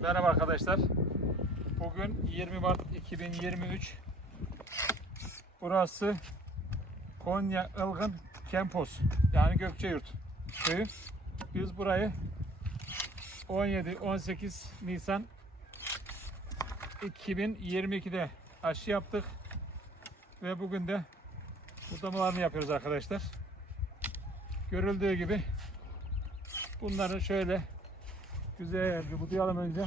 Merhaba arkadaşlar. Bugün 20 Mart 2023. Burası Konya Ilgın Kempos yani Gökçeyurt köyü. Biz burayı 17-18 Nisan 2022'de aşı yaptık ve bugün de budamalarını yapıyoruz arkadaşlar. Görüldüğü gibi bunları şöyle güzel bir budayalım önce.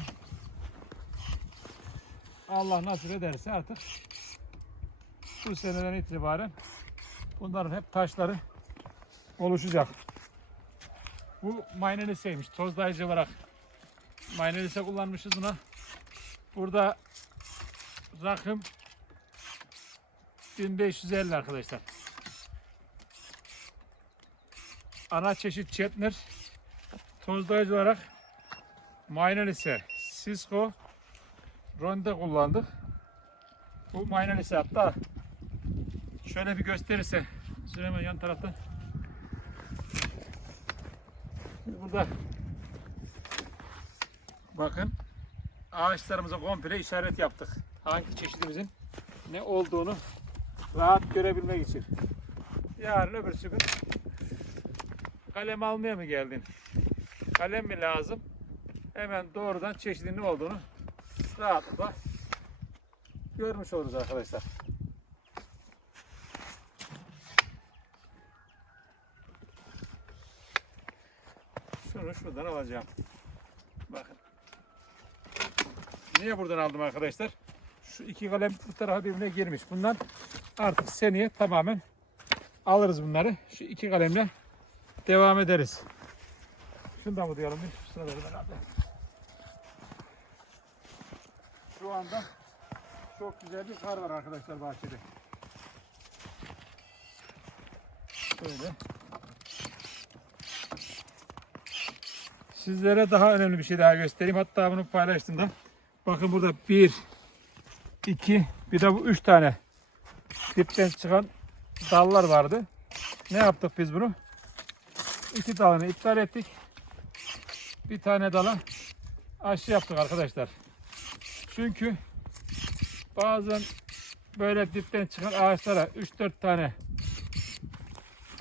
Allah nasip ederse artık bu seneden itibaren bunların hep taşları oluşacak. Bu mayneliseymiş. Tozlayıcı olarak maynelise kullanmışız buna. Burada rakım 1550 arkadaşlar. Ana çeşit Chetner. Tozlayıcı olarak Maynelise, Cisco, Ronde kullandık. Bu Maynelise hatta şöyle bir gösterirse Süleyman yan taraftan Şimdi burada bakın ağaçlarımıza komple işaret yaptık. Hangi çeşidimizin ne olduğunu rahat görebilmek için. Yarın öbür gün kalem almaya mı geldin? Kalem mi lazım? Hemen doğrudan çeşidin ne olduğunu rahatlıkla görmüş oluruz arkadaşlar. Şunu şuradan alacağım. Bakın. Niye buradan aldım arkadaşlar? Şu iki kalem bu tarafa birbirine girmiş. Bunlar artık seneye tamamen alırız bunları. Şu iki kalemle devam ederiz. Şundan mı diyelim bir sırada beraber. Şu anda çok güzel bir kar var arkadaşlar bahçede. Böyle. Sizlere daha önemli bir şey daha göstereyim. Hatta bunu paylaştım da. Bakın burada bir, iki, bir de bu üç tane dipten çıkan dallar vardı. Ne yaptık biz bunu? İki dalını iptal ettik. Bir tane dala aşı yaptık arkadaşlar. Çünkü bazen böyle dipten çıkan ağaçlara 3-4 tane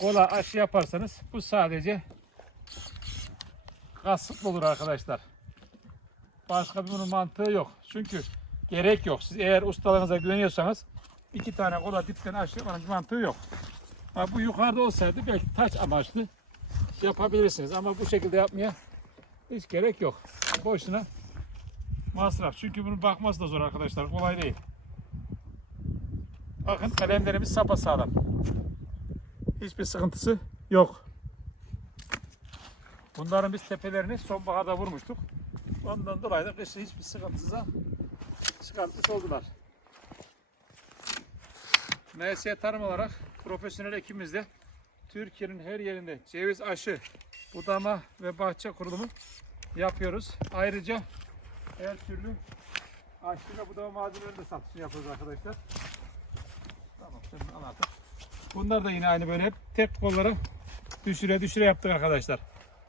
kola aşı yaparsanız bu sadece kasıtlı olur arkadaşlar. Başka bir bunun mantığı yok. Çünkü gerek yok. Siz eğer ustalarınıza güveniyorsanız iki tane kola dipten aşı yapmanın bir mantığı yok. Ha, bu yukarıda olsaydı belki taç amaçlı yapabilirsiniz. Ama bu şekilde yapmaya hiç gerek yok. Boşuna masraf. Çünkü bunun bakması da zor arkadaşlar. Kolay değil. Bakın kalemlerimiz sapasağlam. Hiçbir sıkıntısı yok. Bunların biz tepelerini sonbaharda vurmuştuk. Ondan dolayı da kışın hiçbir sıkıntısız çıkartmış oldular. MS tarım olarak profesyonel ekimizde Türkiye'nin her yerinde ceviz aşı, budama ve bahçe kurulumu yapıyoruz. Ayrıca her türlü aşı ve budama malzemeleri de satışını yapıyoruz arkadaşlar. Tamam şimdi anlatayım. Bunlar da yine aynı böyle hep tek kollara düşüre düşüre yaptık arkadaşlar.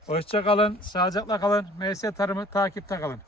Hoşça kalın, sağlıcakla kalın. MS tarımı takipte kalın.